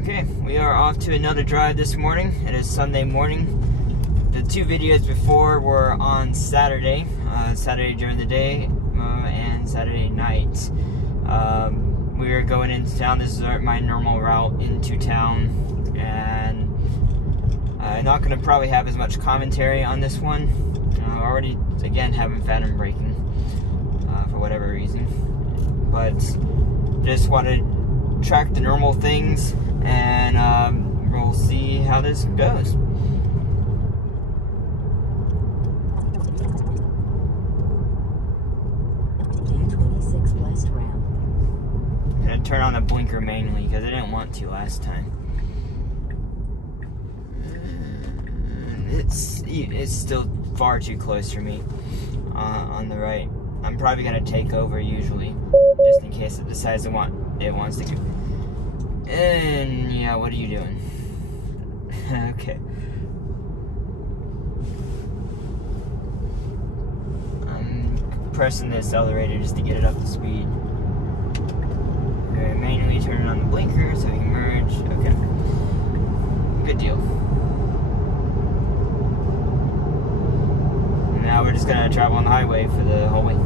Okay, we are off to another drive this morning. It is Sunday morning. The two videos before were on Saturday, Saturday during the day and Saturday night. We are going into town. This is my normal route into town, and I'm not going to probably have as much commentary on this one. Already, again, having phantom braking for whatever reason, but just want to track the normal things, and we'll see how this goes. D26 West ramp. I'm gonna turn on the blinker manually because I didn't want to last time. It's still far too close for me on the right. I'm probably gonna take over usually, just in case it decides it wants to go. And yeah, what are you doing? Okay. I'm pressing the accelerator just to get it up to speed. Okay, manually turning on the blinker so we can merge. Okay. Good deal. And now we're just gonna travel on the highway for the whole way.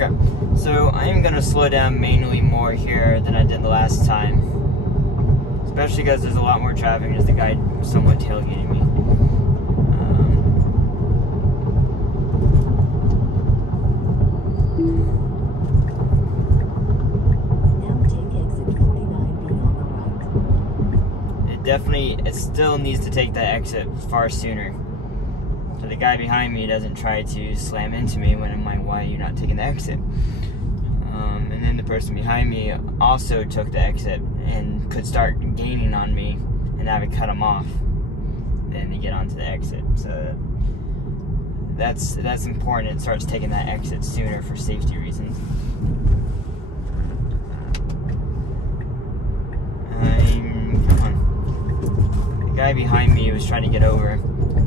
Okay, so I am going to slow down manually more here than I did the last time. Especially because there's a lot more traffic and there's the guy somewhat tailgating me. Now take exit 49B on the right. It still needs to take that exit far sooner. So the guy behind me doesn't try to slam into me when I'm like, why are you not taking the exit? And then the person behind me also took the exit and could start gaining on me, and I would cut him off then to get onto the exit. So that's important. It starts taking that exit sooner for safety reasons. Come on. The guy behind me was trying to get over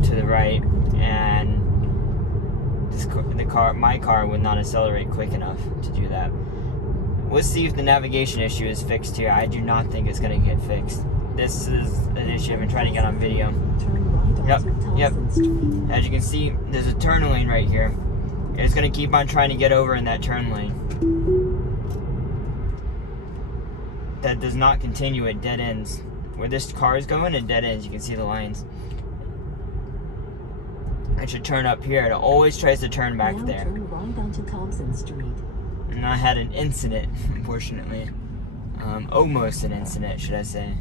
to the right, and my car would not accelerate quick enough to do that. Let's see if the navigation issue is fixed here. I do not think it's going to get fixed. This is an issue I've been trying to get on video. Yep. As you can see, there's a turn lane right here. It's going to keep on trying to get over in that turn lane. That does not continue at dead ends. Where this car is going, at dead ends, you can see the lines. I should turn up here. It always tries to turn back now there. Turn right onto Thompson Street. And I had an incident, unfortunately. Almost an incident, should I say.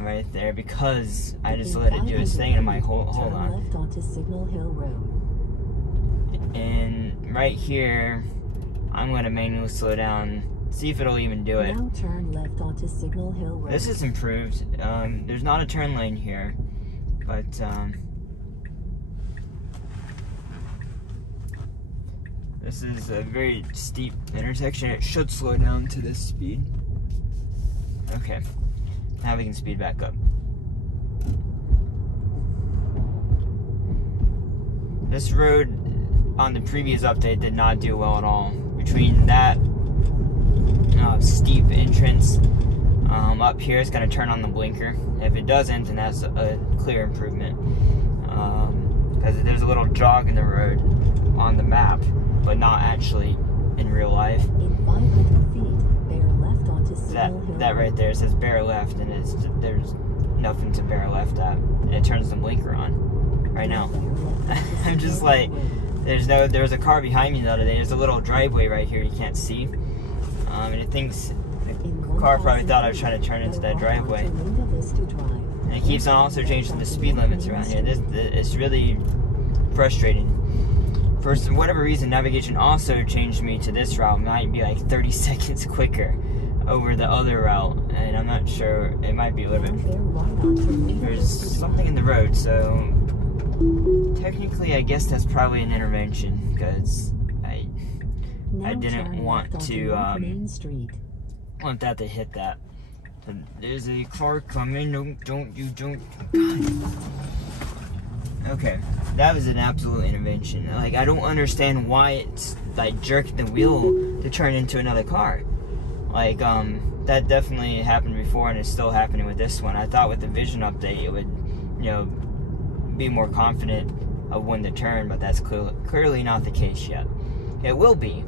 Right there, because I just let it do its thing, and I'm like, hold on. Turn left onto Signal Hill Road. And right here, I'm going to manually slow down, see if it'll even do it. Now turn left onto Signal Hill Road. This is improved. There's not a turn lane here, but this is a very steep intersection. It should slow down to this speed. Okay, now we can speed back up. This road on the previous update did not do well at all. Between that steep entrance Up here, it's going to turn on the blinker. If it doesn't, then that's a clear improvement. Because there's a little jog in the road on the map, but not actually in real life. In 500 feet, bear left onto Signal Hill. That right there says bear left, and there's nothing to bear left at. And it turns the blinker on right now. I'm just like, there was a car behind me the other day. There's a little driveway right here you can't see. And it thinks the car probably thought I was trying to turn into that driveway. And it keeps on also changing the speed limits around here. It's really frustrating. For whatever reason, navigation also changed me to this route. It might be like 30 seconds quicker over the other route, and I'm not sure. It might be a little bit. There's something in the road, so technically, I guess that's probably an intervention because I didn't want to want that to hit that. So there's a car coming. Don't. God. Okay, that was an absolute intervention. Like, I don't understand why it's like jerking the wheel to turn into another car. Like, that definitely happened before, and it's still happening with this one. I thought with the vision update, it would, be more confident of when to turn, but that's clearly not the case yet. It will be.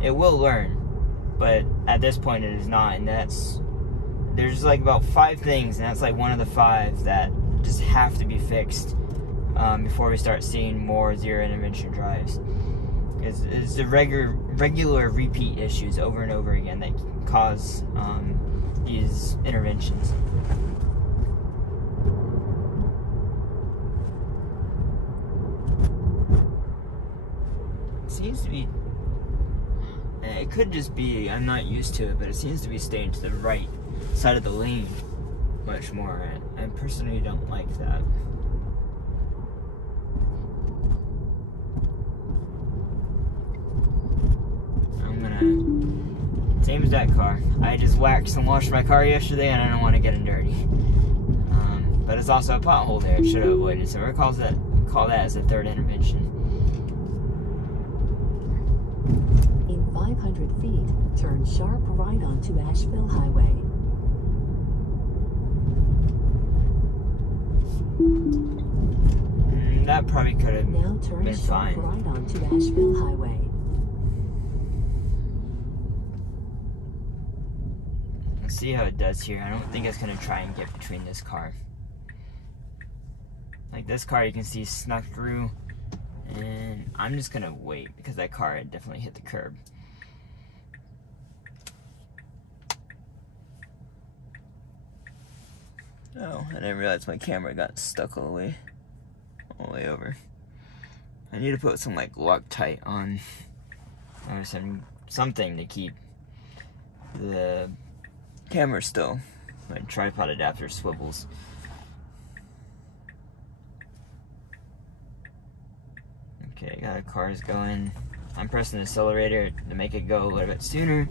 It will learn, but at this point it is not, and there's like about 5 things, and that's like one of the 5 that just have to be fixed before we start seeing more zero intervention drives. It's the regular repeat issues over and over again that cause these interventions. It seems to be, it could just be I'm not used to it, but it seems to be staying to the right side of the lane much more. I personally don't like that. Same as that car. I just waxed and washed my car yesterday, and I don't want to get it dirty. But it's also a pothole there. It should have avoided. So we'll call that as a 3rd intervention. In 500 feet, turn sharp right onto Asheville Highway. That probably could have now turn been sharp fine. right onto Asheville Highway. See how it does here. I don't think it's going to try and get between this car. Like this car, you can see snuck through, and I'm just going to wait because that car had definitely hit the curb. Oh, I didn't realize my camera got stuck all the way over. I need to put some like Loctite on, or something to keep the camera still. My tripod adapter swivels. Okay, got the cars going. I'm pressing the accelerator to make it go a little bit sooner.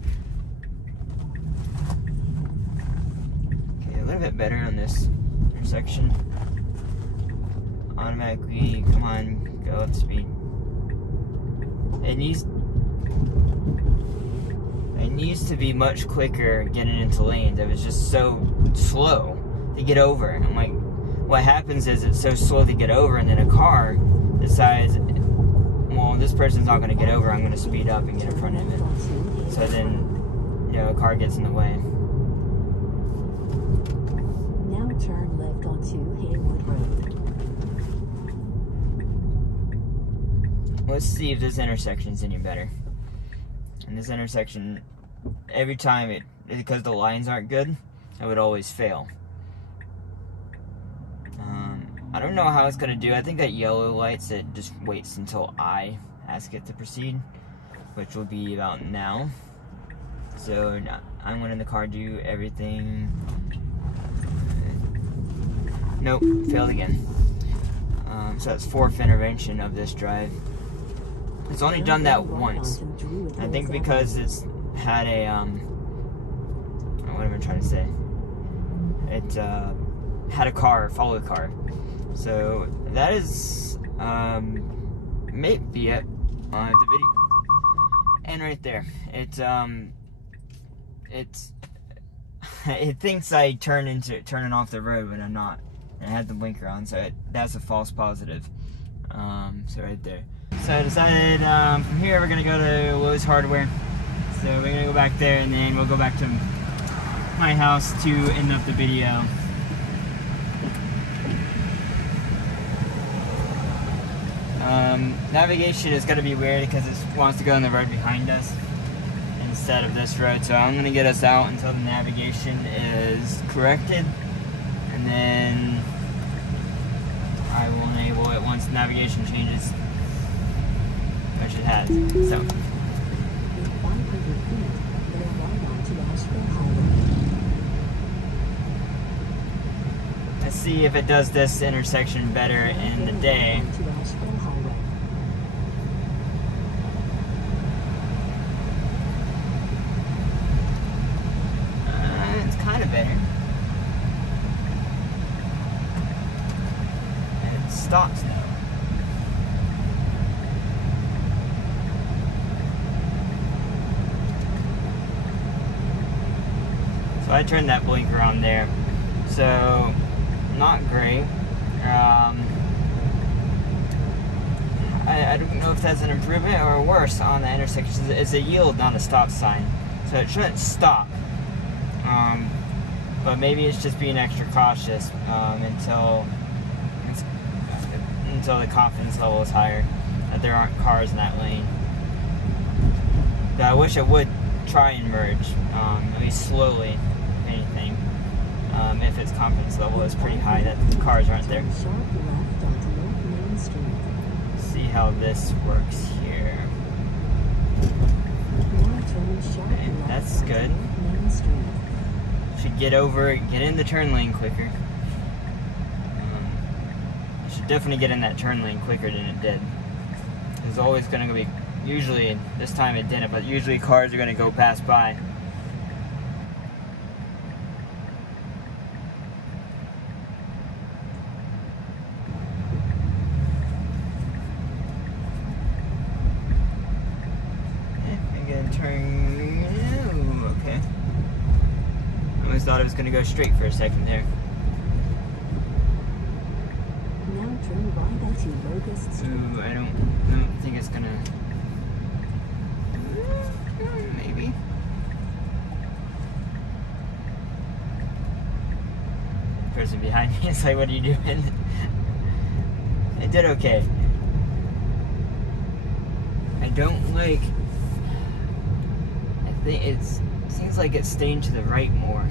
Okay, a little bit better on this intersection. Automatically, come on, go up speed. It needs to be much quicker getting into lanes. It was just so slow to get over. I'm like, what happens is it's so slow to get over, and then a car decides, well, this person's not going to get over, I'm going to speed up and get in front of it. So then, a car gets in the way. Now turn left onto Haywood Road. Let's see if this intersection's any better. And this intersection, every time because the lines aren't good, it would always fail. I don't know how it's gonna do. I think at yellow lights it just waits until I ask it to proceed, which will be about now. So I'm gonna in the car do everything. Nope, failed again. So that's 4th intervention of this drive. It's only done that once. I think because it's had a, what am I trying to say? It had a car, follow the car. So that is, maybe it on the video. And right there, it's it thinks I turning off the road when I'm not. And I had the blinker on, so that's a false positive. So right there. So I decided from here we're gonna go to Lowe's Hardware. So we're gonna go back there, and then we'll go back to my house to end up the video. Navigation is gonna be weird because it wants to go on the road behind us instead of this road. So I'm gonna get us out until the navigation is corrected, and then I will enable it once the navigation changes, which it has. So. Let's see if it does this intersection better in the day. It's kind of better. And it stops now. So I turned that blinker on there. So, not great. I don't know if that's an improvement or worse on the intersection. It's a yield, not a stop sign. So it shouldn't stop. But maybe it's just being extra cautious until the confidence level is higher that there aren't cars in that lane. But I wish it would try and merge, at least slowly, if anything. If its confidence level is pretty high that the cars aren't there. See how this works here. Okay, that's good. Should get in the turn lane quicker. Should definitely get in that turn lane quicker than it did. There's always going to be, usually, this time it didn't, but usually cars are going to go pass by. Okay. I always thought it was going to go straight for a second there. Now turn right onto Locust Street. Ooh, I don't think it's going to... Maybe. Person behind me is like, what are you doing? It did okay. I don't like... It seems like it's staying to the right more.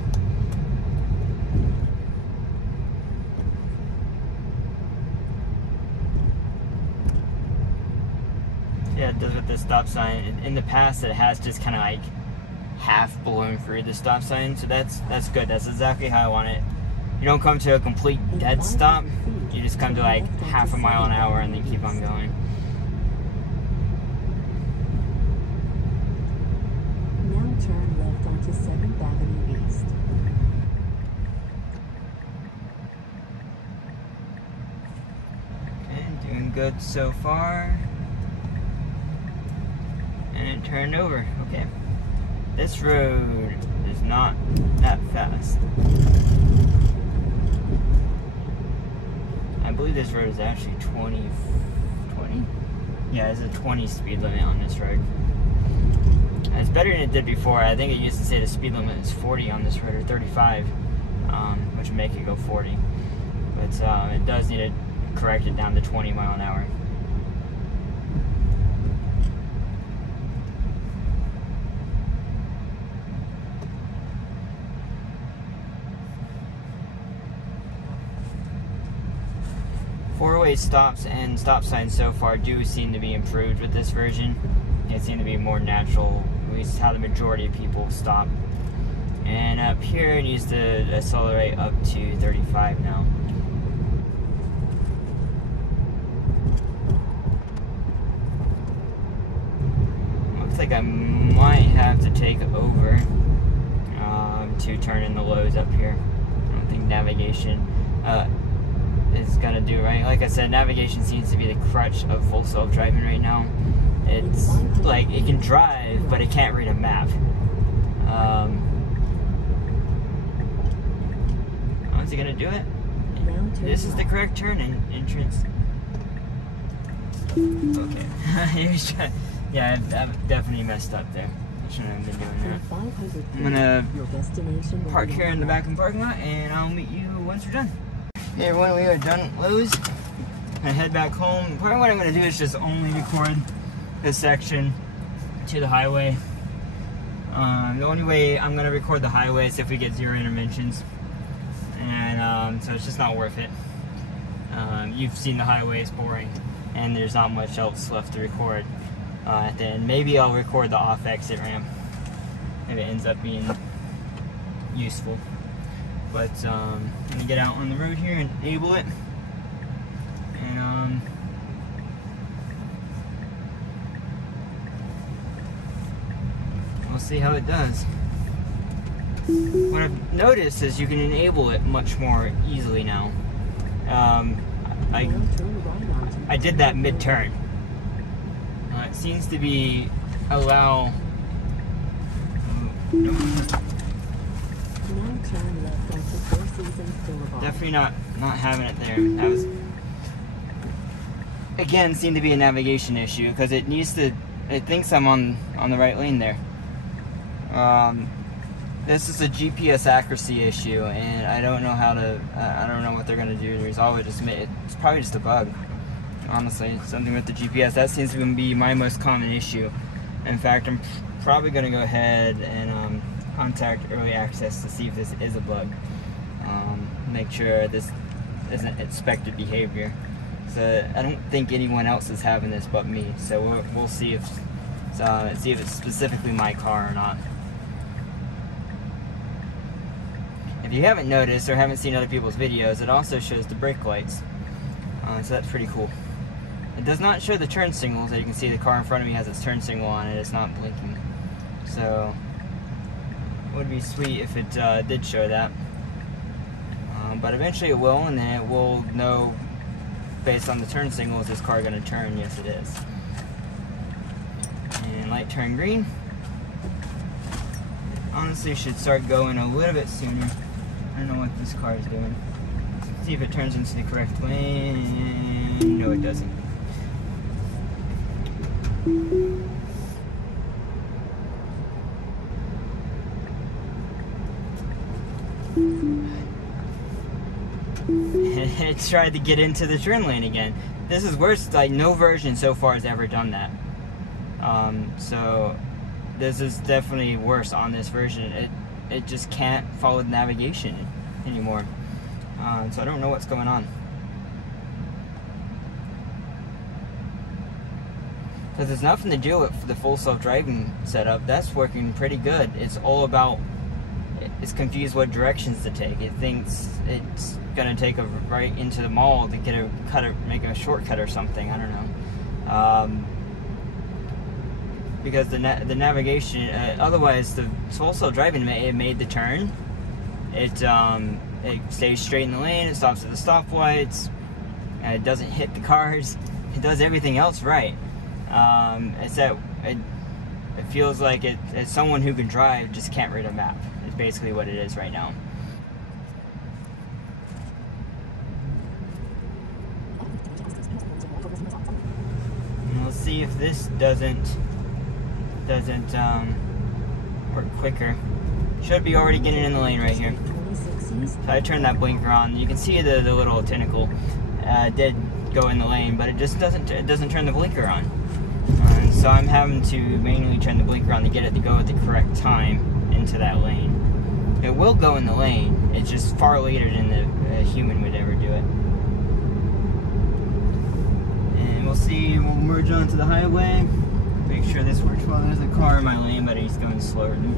Yeah, it does with the stop sign. In the past, it has just kind of like half blown through the stop sign, so that's good. That's exactly how I want it. You don't come to a complete dead stop. You just come to like half a mile an hour and then keep on going. Turn left onto 7th Avenue East. Okay, doing good so far. And it turned over. Okay. This road is not that fast. I believe this road is actually 20? Yeah, there's a 20 speed limit on this road. It's better than it did before. I think it used to say the speed limit is 40 on this road, or 35, which would make it go 40. But it does need to correct it down to 20 mile an hour. Four-way stops and stop signs so far do seem to be improved with this version. It seemed to be more natural, at least how the majority of people stop. And up here it needs to accelerate up to 35 now. Looks like I might have to take over to turn in the Lowe's up here. I don't think navigation is gonna do right. Like I said, navigation seems to be the crutch of full self-driving right now. It's like it can drive, but it can't read a map. How's he gonna do it? Now turn This is the left. correct turn entrance. Okay. He was trying. Yeah, I've definitely messed up there. I shouldn't have been doing In that. 500 feet, I'm gonna your destination will park be here on in the left. back of the parking lot, and I'll meet you once we're done. Hey everyone, we are done at Lowe's. I'm gonna head back home. Probably what I'm gonna do is just only record this section to the highway. The only way I'm gonna record the highway is if we get 0 interventions, and so it's just not worth it. You've seen the highway is boring, and there's not much else left to record. At the end, maybe I'll record the off exit ramp if it ends up being useful. But I'm gonna get out on the road here and enable it, and we'll see how it does. What I've noticed is you can enable it much more easily now. Now turn right onto I did that mid-turn. It seems to be allow. Now turn left onto Four Seasons Boulevard. Definitely not having it there. That was again seemed to be a navigation issue because it needs to. It thinks I'm on the right lane there. This is a GPS accuracy issue, and I don't know how to. I don't know what they're gonna do to resolve it. It's probably just a bug. Honestly, something with the GPS. That seems to be my most common issue. In fact, I'm probably gonna go ahead and contact early access to see if this is a bug. Make sure this isn't expected behavior. So I don't think anyone else is having this but me. So we'll see if it's specifically my car or not. If you haven't noticed or haven't seen other people's videos, it also shows the brake lights. So that's pretty cool. It does not show the turn signals. As you can see, the car in front of me has its turn signal on it. It's not blinking. So it would be sweet if it did show that. But eventually it will, and then it will know based on the turn signal, is this car going to turn? Yes, it is. And light turn green. Honestly, should start going a little bit sooner. I don't know what this car is doing. Let's see if it turns into the correct lane. No, it doesn't. It tried to get into the turn lane again. This is worse. Like, no version so far has ever done that. So this is definitely worse on this version. It just can't follow the navigation anymore. So I don't know what's going on. Because there's nothing to do with the full self-driving setup. That's working pretty good. It's all about, it's confused what directions to take. It thinks it's gonna take a right into the mall to get a cut or make a shortcut or something. I don't know. Because the navigation, otherwise the full self-driving it made the turn. It stays straight in the lane. It stops at the stoplights. It doesn't hit the cars. It does everything else right. It's that it feels like it's someone who can drive just can't read a map. It's basically what it is right now. And we'll see if this doesn't work quicker. Should be already getting in the lane right here. So I turned that blinker on. You can see the little tentacle did go in the lane, but it just doesn't turn the blinker on. And so I'm having to manually turn the blinker on to get it to go at the correct time into that lane. It will go in the lane. It's just far later than a human would ever do it. And we'll see. We'll merge onto the highway. Make sure this works well. There's a car in my lane, but he's going slower than me.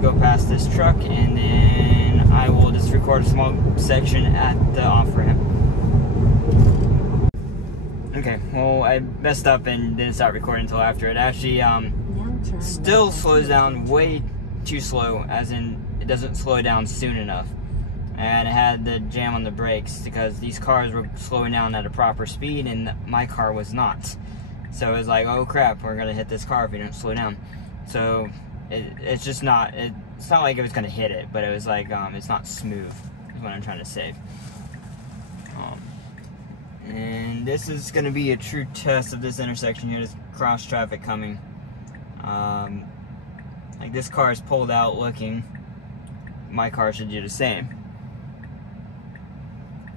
Go past this truck, and then I will just record a small section at the off-ramp. Okay, well, I messed up and didn't start recording until after. It actually still slows down way too slow, as in it doesn't slow down soon enough. and it had the jam on the brakes because these cars were slowing down at a proper speed and my car was not. So it was like, oh crap, we're gonna hit this car if we don't slow down. So it's just not, it's not like it was gonna hit it, but it was like, it's not smooth, is what I'm trying to say. And this is gonna be a true test of this intersection here. There's cross traffic coming. Like this car is pulled out looking. My car should do the same.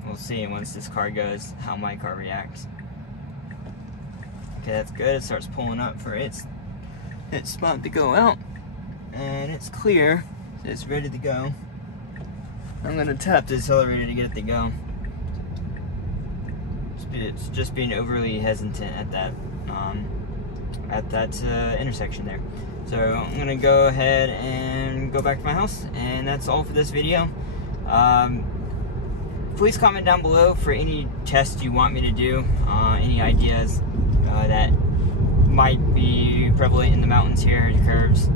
We'll see once this car goes how my car reacts. Okay, that's good. It starts pulling up for its spot to go out, and it's clear. So it's ready to go. I'm gonna tap the accelerator to get it to go. It's just being overly hesitant at that intersection there. So I'm gonna go ahead and go back to my house, and that's all for this video. Please comment down below for any tests you want me to do, any ideas that might be prevalent in the mountains here, the curves,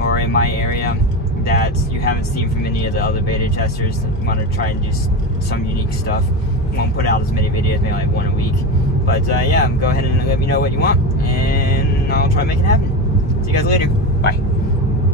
or in my area that you haven't seen from any of the other beta testers that want to try and do some unique stuff. Won't put out as many videos, maybe like 1 a week. But yeah, go ahead and let me know what you want, and I'll try to make it happen. See you guys later. Bye.